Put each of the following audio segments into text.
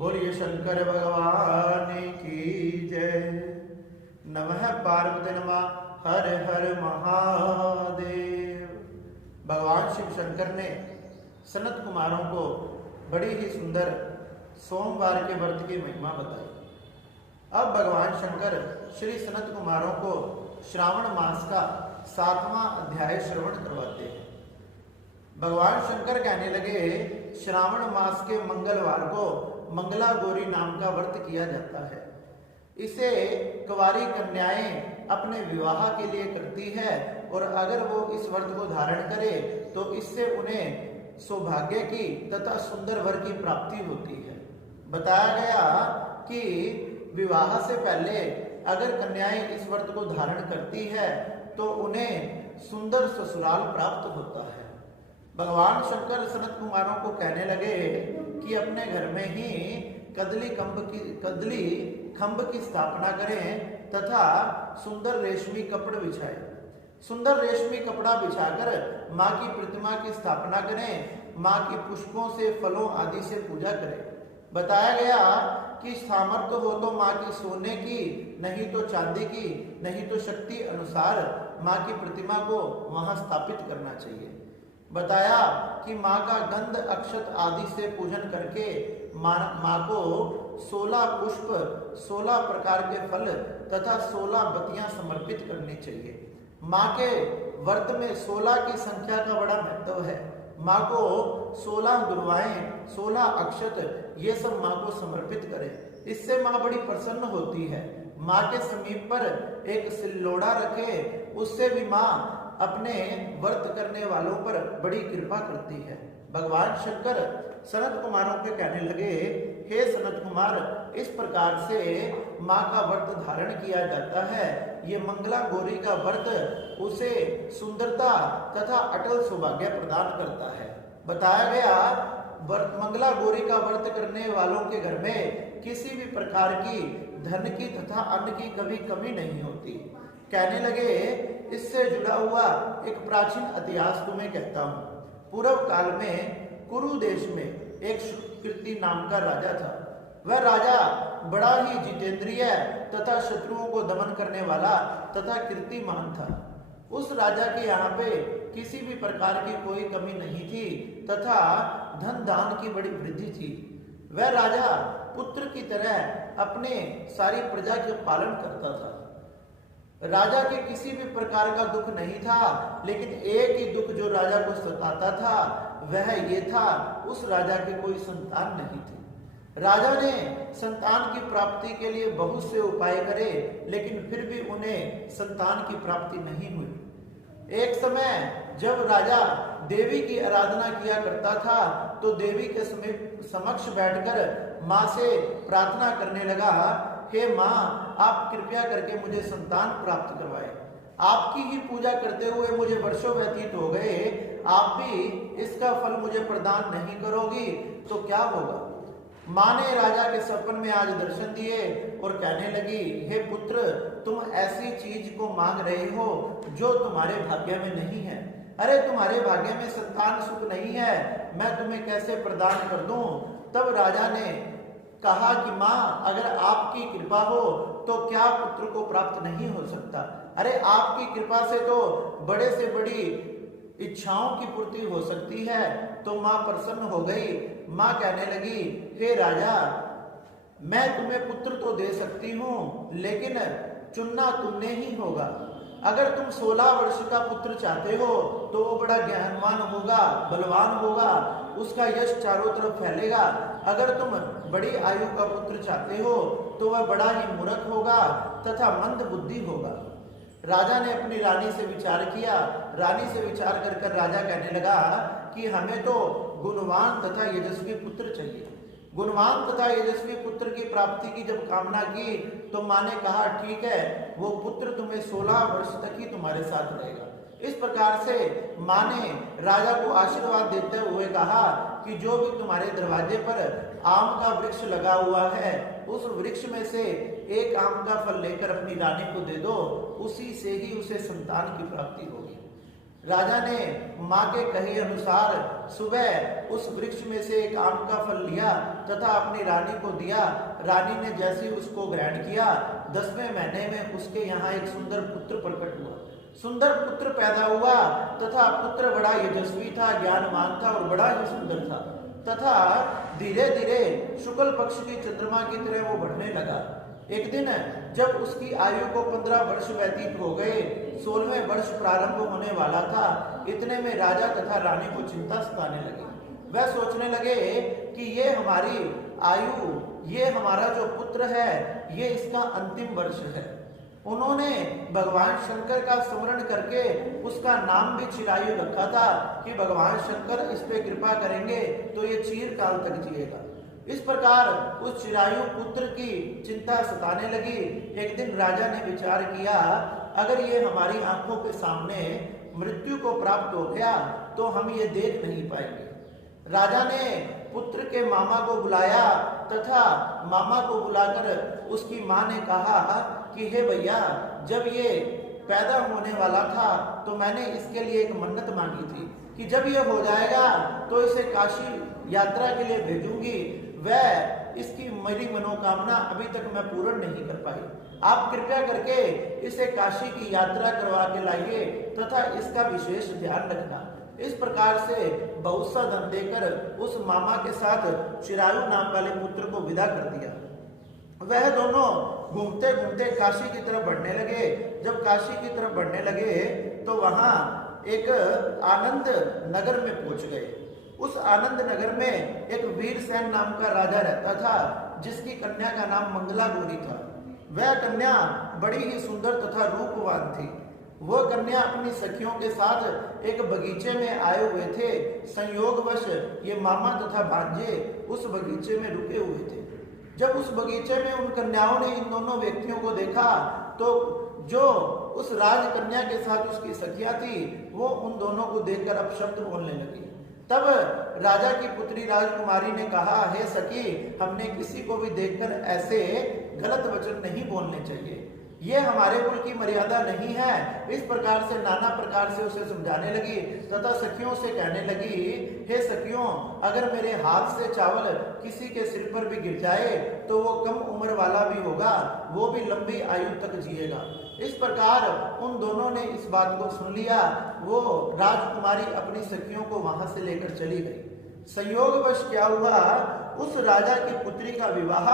बोलिए शंकर भगवान की जय। नमः पार्वती नमः हर हर महादेव। भगवान शिव शंकर ने सनत कुमारों को बड़ी ही सुंदर सोमवार के व्रत की महिमा बताई। अब भगवान शंकर श्री सनत कुमारों को श्रावण मास का 7वां अध्याय श्रवण करवाते हैं। भगवान शंकर कहने लगे, श्रावण मास के मंगलवार को मंगला गौरी नाम का व्रत किया जाता है। इसे कुंवारी कन्याएं अपने विवाह के लिए करती है और अगर वो इस व्रत को धारण करे तो इससे उन्हें सौभाग्य की तथा सुंदर वर की प्राप्ति होती है। बताया गया कि विवाह से पहले अगर कन्याएं इस व्रत को धारण करती है तो उन्हें सुंदर ससुराल प्राप्त होता है। भगवान शंकर सनत कुमारों को कहने लगे कि अपने घर में ही कदली खंभ की स्थापना करें तथा सुंदर रेशमी कपड़े बिछाएं। सुंदर रेशमी कपड़ा बिछाकर माँ की प्रतिमा की स्थापना करें। माँ की पुष्पों से, फलों आदि से पूजा करें। बताया गया कि सामर्थ्य हो तो माँ की सोने की, नहीं तो चांदी की, नहीं तो शक्ति अनुसार माँ की प्रतिमा को वहां स्थापित करना चाहिए। बताया कि माँ का गंध अक्षत आदि से पूजन करके माँ को 16 पुष्प, 16 प्रकार के फल तथा 16 बत्तियां समर्पित करनी चाहिए। माँ के व्रत में 16 की संख्या का बड़ा महत्व है। माँ को 16 दुर्वाएं, 16 अक्षत ये सब माँ को समर्पित करें। इससे माँ बड़ी प्रसन्न होती है। माँ के समीप पर एक सिल्लोड़ा रखे, उससे भी माँ अपने व्रत करने वालों पर बड़ी कृपा करती है। भगवान शंकर सनत कुमारों के कहने लगे, हे सनत कुमार, इस प्रकार से माँ का व्रत धारण किया जाता है। ये मंगला गौरी का व्रत उसे सुंदरता तथा अटल सौभाग्य प्रदान करता है। बताया गया मंगला गौरी का व्रत करने वालों के घर में किसी भी प्रकार की धन की तथा अन्न की कभी कमी नहीं होती। कहने लगे, इससे जुड़ा हुआ एक प्राचीन इतिहास तुम्हें कहता हूँ। पूर्व काल में कुरु देश में एक कीर्ति नाम का राजा था। वह राजा बड़ा ही जितेंद्रिय तथा शत्रुओं को दमन करने वाला तथा कीर्तिमान था। उस राजा के यहाँ पे किसी भी प्रकार की कोई कमी नहीं थी तथा धन दान की बड़ी वृद्धि थी। वह राजा पुत्र की तरह अपने सारी प्रजा के पालन करता था। राजा के किसी भी प्रकार का दुख नहीं था, लेकिन एक ही दुख जो राजा को सताता था वह ये था, उस राजा के कोई संतान नहीं थी। राजा ने संतान की प्राप्ति के लिए बहुत से उपाय करे, लेकिन फिर भी उन्हें संतान की प्राप्ति नहीं हुई। एक समय जब राजा देवी की आराधना किया करता था तो देवी के समक्ष बैठकर माँ से प्रार्थना करने लगा, हे माँ, आप कृपया करके मुझे संतान प्राप्त करवाएं। आपकी ही पूजा करते हुए मुझे वर्षों व्यतीत हो गए, आप भी इसका फल मुझे प्रदान नहीं करोगी तो क्या होगा। माँ ने राजा के सपन में आज दर्शन दिए और कहने लगी, हे पुत्र, तुम ऐसी चीज को मांग रहे हो जो तुम्हारे भाग्य में नहीं है। अरे तुम्हारे भाग्य में संतान सुख नहीं है, मैं तुम्हें कैसे प्रदान कर दूं। तब राजा ने कहा कि माँ, अगर आपकी कृपा हो तो क्या पुत्र को प्राप्त नहीं हो सकता। अरे आपकी कृपा से तो बड़े से बड़ी इच्छाओं की पूर्ति हो सकती है। तो माँ प्रसन्न हो गई। माँ कहने लगी, हे राजा, मैं तुम्हें पुत्र तो दे सकती हूँ, लेकिन चुनना तुमने ही होगा। अगर तुम 16 वर्ष का पुत्र चाहते हो तो वो बड़ा ज्ञानवान होगा, बलवान होगा, उसका यश चारों तरफ फैलेगा। अगर तुम बड़ी आयु का पुत्र चाहते हो तो वह बड़ा ही मूर्ख होगा तथा मंद बुद्धि होगा। राजा ने अपनी रानी से विचार किया। रानी से विचार कर राजा कहने लगा कि हमें तो गुणवान तथा यशस्वी पुत्र चाहिए। गुणवान तथा यशस्वी पुत्र की प्राप्ति की जब कामना की तो माँ ने कहा, ठीक है, वो पुत्र तुम्हें 16 वर्ष तक ही तुम्हारे साथ रहेगा। इस प्रकार से माँ ने राजा को आशीर्वाद देते हुए कहा कि जो भी तुम्हारे दरवाजे पर आम का वृक्ष लगा हुआ है, उस वृक्ष में से एक आम का फल लेकर अपनी रानी को दे दो, उसी से ही उसे संतान की प्राप्ति होगी। राजा ने माँ के कहे अनुसार सुबह उस वृक्ष में से एक आम का फल लिया तथा अपनी रानी को दिया। रानी ने जैसे उसको ग्रहण किया, 10वें महीने में उसके यहाँ एक सुंदर पुत्र प्रकट हुआ। सुंदर पुत्र पैदा हुआ तथा पुत्र बड़ा यशस्वी था, ज्ञानवान था और बड़ा ही सुंदर था तथा धीरे धीरे शुक्ल पक्ष की चंद्रमा की तरह वो बढ़ने लगा। एक दिन जब उसकी आयु को 15 वर्ष व्यतीत हो गए, 16वें वर्ष प्रारंभ होने वाला था, इतने में राजा तथा रानी को चिंता सताने लगी। वह सोचने लगे कि ये हमारी आयु, ये हमारा जो पुत्र है, ये इसका अंतिम वर्ष है। उन्होंने भगवान शंकर का स्मरण करके उसका नाम भी चिरायु रखा था कि भगवान शंकर इस पे कृपा करेंगे तो ये चिरकाल तक जिएगा। इस प्रकार उस चिरायु पुत्र की चिंता सताने लगी। एक दिन राजा ने विचार किया, अगर ये हमारी आंखों के सामने मृत्यु को प्राप्त हो गया तो हम ये देख नहीं पाएंगे। राजा ने पुत्र के मामा को बुलाया तथा मामा को बुलाकर उसकी माँ ने कहा कि हे भैया, जब ये पैदा होने वाला था तो मैंने इसके लिए एक मन्नत मांगी थी कि जब ये हो जाएगा तो इसे काशी यात्रा के लिए भेजूंगी। वह इसकी मेरी मनोकामना अभी तक मैं पूर्ण नहीं कर पाई। आप कृपया करके इसे काशी की यात्रा करवा के लाइए तथा इसका विशेष ध्यान रखना। इस प्रकार से बहुत सा धन देकर उस मामा के साथ चिरायु नाम वाले पुत्र को विदा कर दिया। वह दोनों घूमते घूमते काशी की तरफ बढ़ने लगे। जब काशी की तरफ बढ़ने लगे तो वहां एक आनंद नगर में पहुंच गए। उस आनंद नगर में एक वीरसेन नाम का राजा रहता था, जिसकी कन्या का नाम मंगला गौरी था। वह कन्या बड़ी ही सुंदर तथा रूपवान थी। वह कन्या अपनी सखियों के साथ एक बगीचे में आए हुए थे। संयोगवश ये मामा तथा भांजे उस बगीचे में रुके हुए थे। जब उस बगीचे में उन कन्याओं ने इन दोनों व्यक्तियों को देखा तो जो उस राजकन्या के साथ उसकी सखियां थी वो उन दोनों को देखकर अपशब्द बोलने लगी। तब राजा की पुत्री राजकुमारी ने कहा, हे सखी, हमने किसी को भी देखकर ऐसे गलत वचन नहीं बोलने चाहिए, ये हमारे कुल की मर्यादा नहीं है। इस प्रकार से नाना प्रकार से उसे समझाने लगी तथा सखियों से कहने लगी, हे सखियों, अगर मेरे हाथ से चावल किसी के सिर पर भी गिर जाए तो वो कम उम्र वाला भी होगा, वो भी लंबी आयु तक जिएगा। इस प्रकार उन दोनों ने इस बात को सुन लिया। वो राजकुमारी अपनी सखियों को वहां से लेकर चली गई। संयोगवश क्या हुआ, उस राजा की पुत्री का विवाह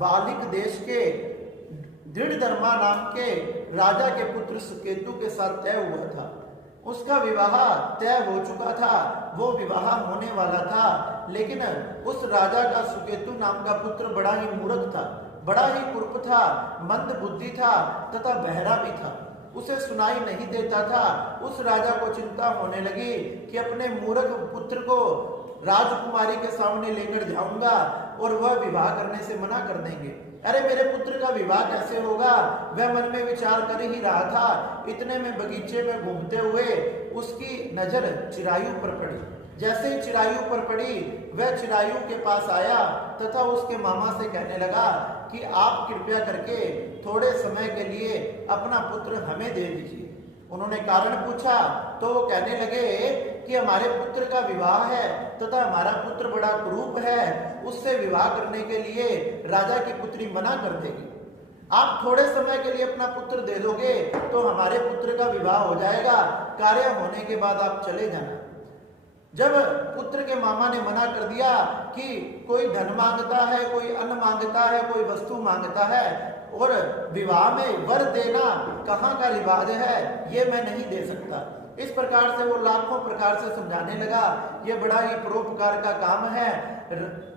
बालिक देश के दृढ़धर्मा नाम के राजा के पुत्र सुकेतु के साथ तय हुआ था। उसका विवाह तय हो चुका था, वो विवाह होने वाला था, लेकिन उस राजा का सुकेतु नाम का पुत्र बड़ा ही मूर्ख था, बड़ा ही कुरूप था, मंद बुद्धि था तथा बहरा भी था। उसे सुनाई नहीं देता था। उस राजा को चिंता होने लगी कि अपने मूर्ख पुत्र को राजकुमारी के सामने लेकर जाऊंगा और वह विवाह करने से मना कर देंगे। अरे मेरे पुत्र का विवाह कैसे होगा, वह मन में विचार कर ही रहा था। इतने में बगीचे में घूमते हुए उसकी नजर चिरायु पर पड़ी। जैसे ही चिरायु पर पड़ी, वह चिरायु के पास आया तथा उसके मामा से कहने लगा कि आप कृपया करके थोड़े समय के लिए अपना पुत्र हमें दे दीजिए। उन्होंने कारण पूछा तो वो कहने लगे कि हमारे पुत्र का विवाह है तथा हमारा पुत्र बड़ा कुरूप है, उससे विवाह करने के लिए राजा की पुत्री मना कर देगी। आप थोड़े समय के लिए अपना पुत्र दे दोगे तो हमारे पुत्र का विवाह हो जाएगा, कार्य होने के बाद आप चले जाना। जब पुत्र के मामा ने मना कर दिया कि कोई धन मांगता है, कोई अन्न मांगता है, कोई वस्तु मांगता है और विवाह में वर देना कहाँ का रिवाज है, ये मैं नहीं दे सकता। इस प्रकार से वो लाखों प्रकार से समझाने लगा, ये बड़ा ही परोपकार का काम है।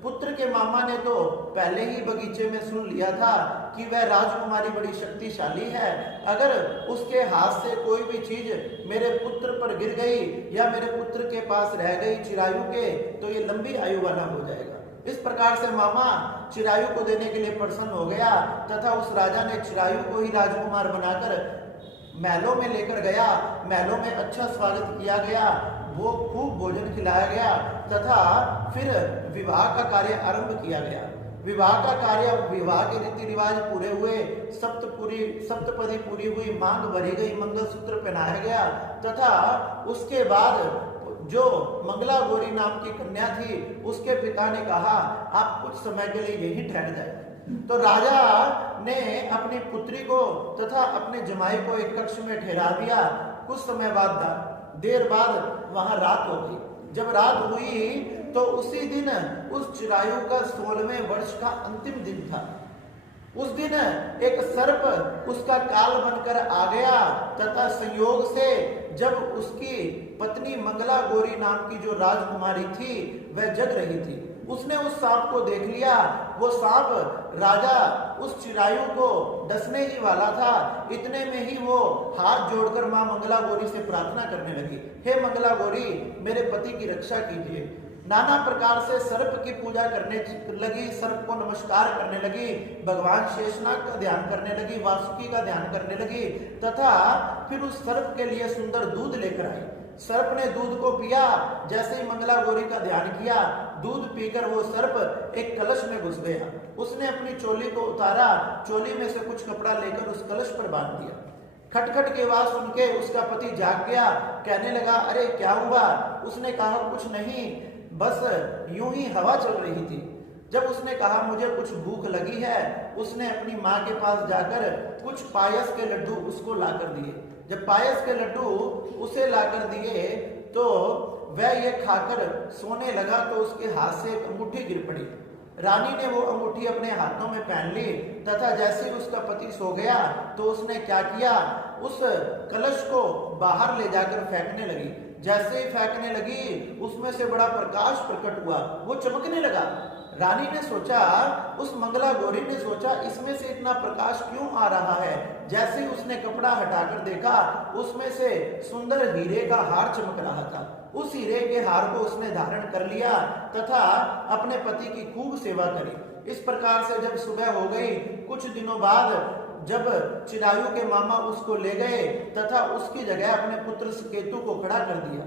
पुत्र के मामा ने तो पहले ही बगीचे में सुन लिया था कि वह राजकुमारी बड़ी शक्तिशाली है। अगर उसके हाथ से कोई भी चीज मेरे पुत्र पर गिर गई या मेरे पुत्र के पास रह गई चिरायु के, तो ये लंबी आयु वाला हो जाएगा। इस प्रकार से मामा चिरायु को देने के लिए प्रसन्न हो गया तथा उस राजा ने चिरायु को ही राजकुमार बनाकर महलों में लेकर गया। महलों में अच्छा स्वागत किया गया, वो खूब भोजन खिलाया गया तथा फिर विवाह का कार्य आरंभ किया गया। विवाह का कार्य, विवाह के रीति रिवाज पूरे हुए, सप्तपदी पूरी हुई, मांग भरी गई, मंगलसूत्र पहनाया गया तथा उसके बाद जो मंगला गौरी नाम की कन्या थी उसके पिता ने कहा आप कुछ समय के लिए यहीं ठहर जाए। तो राजा ने अपनी पुत्री को तथा अपने जमाई को एक कक्ष में ठहरा दिया। कुछ समय बाद देर बाद वहां रात हो गई। जब रात हुई तो उसी दिन उस चिरायु का 16वें वर्ष का अंतिम दिन था। उस दिन एक सर्प उसका काल बनकर आ गया तथा संयोग से जब उसकी पत्नी मंगला गौरी नाम की जो राजकुमारी थी वह जग रही थी, उसने उस सांप को देख लिया। वो सांप राजा उस चिरायु को डसने ही वाला था। इतने में ही वो हाथ जोड़कर मां मंगला गौरी से प्रार्थना करने लगी, हे मंगला गौरी मेरे पति की रक्षा कीजिए। नाना प्रकार से सर्प की पूजा करने लगी, सर्प को नमस्कार करने लगी, भगवान शेषनाग का ध्यान करने लगी, वासुकी का ध्यान करने लगी तथा फिर उस सर्प के लिए सुंदर दूध लेकर आई। सर्प ने दूध को पिया। जैसे ही मंगला गौरी का ध्यान किया, दूध पीकर वो सर्प एक कलश में घुस गया। उसने अपनी चोली को उतारा, चोली में से कुछ कपड़ा लेकर उस कलश पर बांध दिया। खटखट की आवाज सुन के उसका पति जाग गया, कहने लगा अरे क्या हुआ? उसने कहा कुछ नहीं, बस यूं ही हवा चल रही थी। जब उसने कहा मुझे कुछ भूख लगी है, उसने अपनी माँ के पास जाकर कुछ पायस के लड्डू उसको लाकर दिए। जब पायस के लड्डू उसे लाकर दिए तो वह ये खाकर सोने लगा तो उसके हाथ से एक अंगूठी गिर पड़ी। रानी ने वो अंगूठी अपने हाथों में पहन ली तथा जैसे ही उसका पति सो गया तो उसने क्या किया, उस कलश को बाहर ले जाकर फेंकने लगी। जैसे ही फेंकने लगी उसमें से बड़ा प्रकाश प्रकट हुआ, वो चमकने लगा। रानी ने सोचा, उस मंगला गौरी ने सोचा इसमें से इतना प्रकाश क्यों आ रहा है। जैसे ही उसने कपड़ा हटाकर देखा उसमें से सुंदर हीरे का हार चमक रहा था। उस हीरे के हार को उसने धारण कर लिया तथा अपने पति की खूब सेवा करी। इस प्रकार से जब सुबह हो गई, कुछ दिनों बाद जब चिरायु के मामा उसको ले गए तथा उसकी जगह अपने पुत्र सुकेतु को खड़ा कर दिया,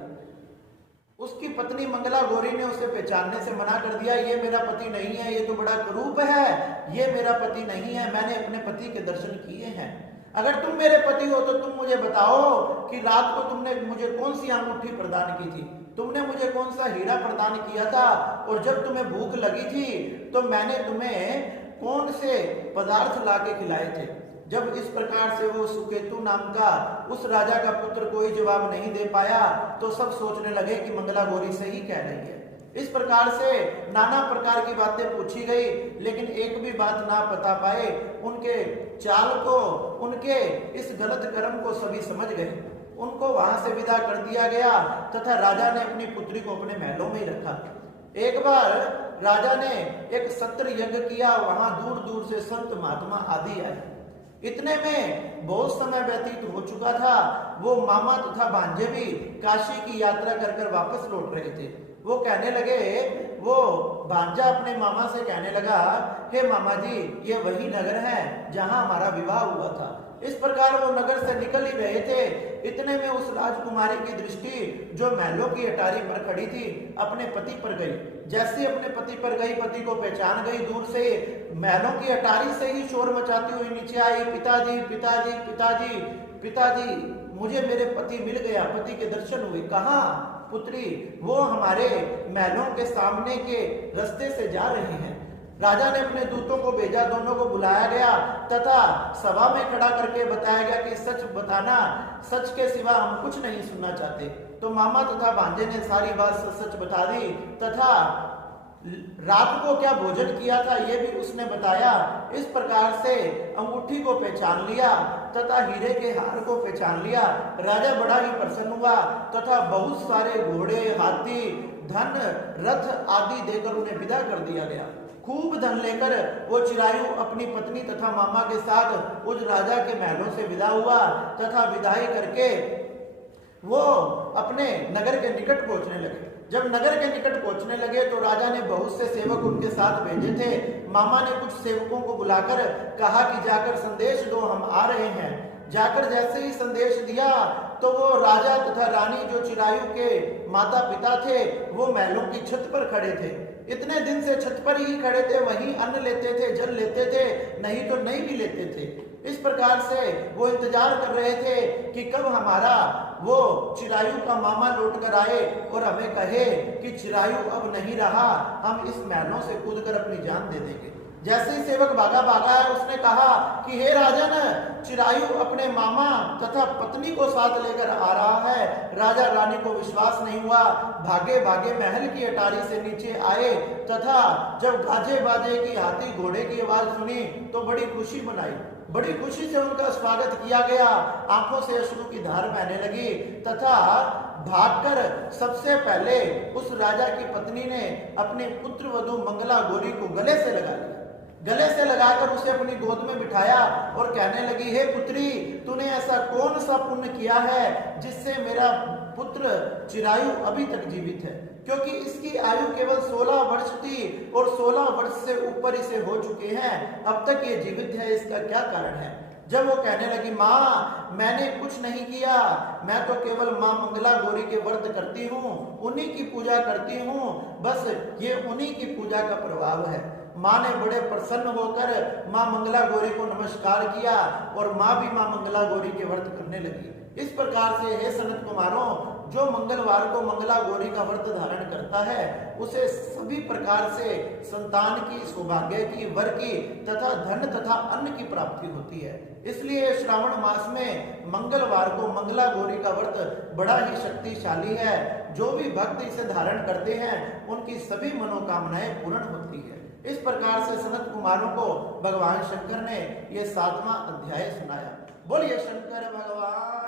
उसकी पत्नी मंगला गौरी ने उसे पहचानने से मना कर दिया, ये मेरा पति नहीं है, ये तो बड़ा कुरूप है, ये मेरा पति नहीं है, मैंने अपने पति के दर्शन किए हैं। अगर तुम मेरे पति हो तो तुम मुझे बताओ कि रात को तुमने मुझे कौन सी अंगूठी प्रदान की थी, तुमने मुझे कौन सा हीरा प्रदान किया था, और जब तुम्हें भूख लगी थी तो मैंने तुम्हें कौन से पदार्थ ला के खिलाए थे। जब इस प्रकार से वो सुकेतु नाम का उस राजा का पुत्र कोई जवाब नहीं दे पाया तो सब सोचने लगे कि मंगला गौरी सही कह रही है। इस प्रकार से नाना प्रकार की बातें पूछी गई, लेकिन एक भी बात ना बता पाए। उनके चाल को, उनके इस गलत कर्म को सभी समझ गए। उनको वहां से विदा कर दिया गया तथा राजा ने अपनी पुत्री को अपने महलों में ही रखा। एक बार राजा ने एक सत्र यज्ञ किया, वहां दूर दूर से संत महात्मा आदि आए। इतने में बहुत समय व्यतीत हो चुका था। वो मामा तथा भांजे भी काशी की यात्रा कर कर वापस लौट रहे थे। वो कहने लगे, वो भांजा अपने मामा से कहने लगा, हे मामा जी, ये वही नगर है जहां हमारा विवाह हुआ था। इस प्रकार वो नगर से निकल ही रहे थे। इतने में उस राजकुमारी की दृष्टि जो महलों की अटारी पर खड़ी थी अपने पति पर गई। जैसे अपने पति पर गई, पति को पहचान गई, दूर से महलों की अटारी से ही शोर मचाती हुई नीचे आई, पिताजी पिताजी पिताजी पिताजी, मुझे मेरे पति मिल गया, पति के दर्शन हुए। कहाँ पुत्री? वो हमारे महलों के सामने के रास्ते से जा रहे हैं। राजा ने अपने दूतों को भेजा, दोनों को बुलाया गया तथा सभा में खड़ा करके बताया गया कि सच बताना, सच के सिवा हम कुछ नहीं सुनना चाहते। तो मामा तथा भांजे ने सारी बात सच बता दी तथा रात को क्या भोजन किया था ये भी उसने बताया। इस प्रकार से अंगूठी को पहचान लिया तथा हीरे के हार को पहचान लिया। राजा बड़ा ही प्रसन्न हुआ तथा बहुत सारे घोड़े, हाथी, धन, रथ आदि देकर उन्हें विदा कर दिया गया। खूब धन लेकर वो चिरायु अपनी पत्नी तथा मामा के साथ उस राजा के महलों से विदा हुआ तथा विदाई करके वो अपने नगर के निकट पहुंचने लगे। जब नगर के निकट पहुंचने लगे तो राजा ने बहुत से सेवक उनके साथ भेजे थे। मामा ने कुछ सेवकों को बुलाकर कहा कि जाकर संदेश दो, हम आ रहे हैं। जाकर जैसे ही संदेश दिया तो वो राजा तथा रानी जो चिरायु के माता पिता थे वो महलों की छत पर खड़े थे। इतने दिन से छत पर ही खड़े थे, वहीं अन्न लेते थे, जल लेते थे, नहीं तो नहीं भी लेते थे। इस प्रकार से वो इंतजार कर रहे थे कि कब हमारा वो चिरायु का मामा लौट कर आए और हमें कहे कि चिरायु अब नहीं रहा, हम इस महलों से कूदकर अपनी जान दे देंगे। जैसे ही सेवक भागा भागा है, उसने कहा कि हे राजन, चिरायु अपने मामा तथा पत्नी को साथ लेकर आ रहा है। राजा रानी को विश्वास नहीं हुआ, भागे भागे महल की अटारी से नीचे आए तथा जब गाजे बाजे की, हाथी घोड़े की आवाज सुनी तो बड़ी खुशी मनाई। बड़ी खुशी से उनका स्वागत किया गया, आंखों से अश्रु की धार बहने लगी तथा भागकर सबसे पहले उस राजा की पत्नी ने अपनी पुत्र वधू मंगला गौरी को गले से लगा लिया। गले से लगाकर उसे अपनी गोद में बिठाया और कहने लगी, हे पुत्री, तूने ऐसा कौन सा पुण्य किया है जिससे मेरा पुत्र चिरायु अभी तक जीवित है? क्योंकि इसकी आयु केवल 16 वर्ष थी और 16 वर्ष से ऊपर इसे हो चुके हैं, अब तक ये जीवित है, इसका क्या कारण है? जब वो कहने लगी, माँ मैंने कुछ नहीं किया, मैं तो केवल माँ मंगला गौरी के व्रत करती हूँ, उन्हीं की पूजा करती हूँ, बस ये उन्हीं की पूजा का प्रभाव है। माँ ने बड़े प्रसन्न होकर माँ मंगला गौरी को नमस्कार किया और माँ भी माँ मंगला गौरी के व्रत करने लगी। इस प्रकार से हे सनत कुमारों, जो मंगलवार को मंगला गौरी का व्रत धारण करता है उसे सभी प्रकार से संतान की, सौभाग्य की, वर की तथा धन तथा अन्न की प्राप्ति होती है। इसलिए श्रावण मास में मंगलवार को मंगला गौरी का व्रत बड़ा ही शक्तिशाली है। जो भी भक्त इसे धारण करते हैं उनकी सभी मनोकामनाएं पूर्ण होती है। इस प्रकार से सनत कुमारों को भगवान शंकर ने यह 7वां अध्याय सुनाया। बोलिए शंकर भगवान।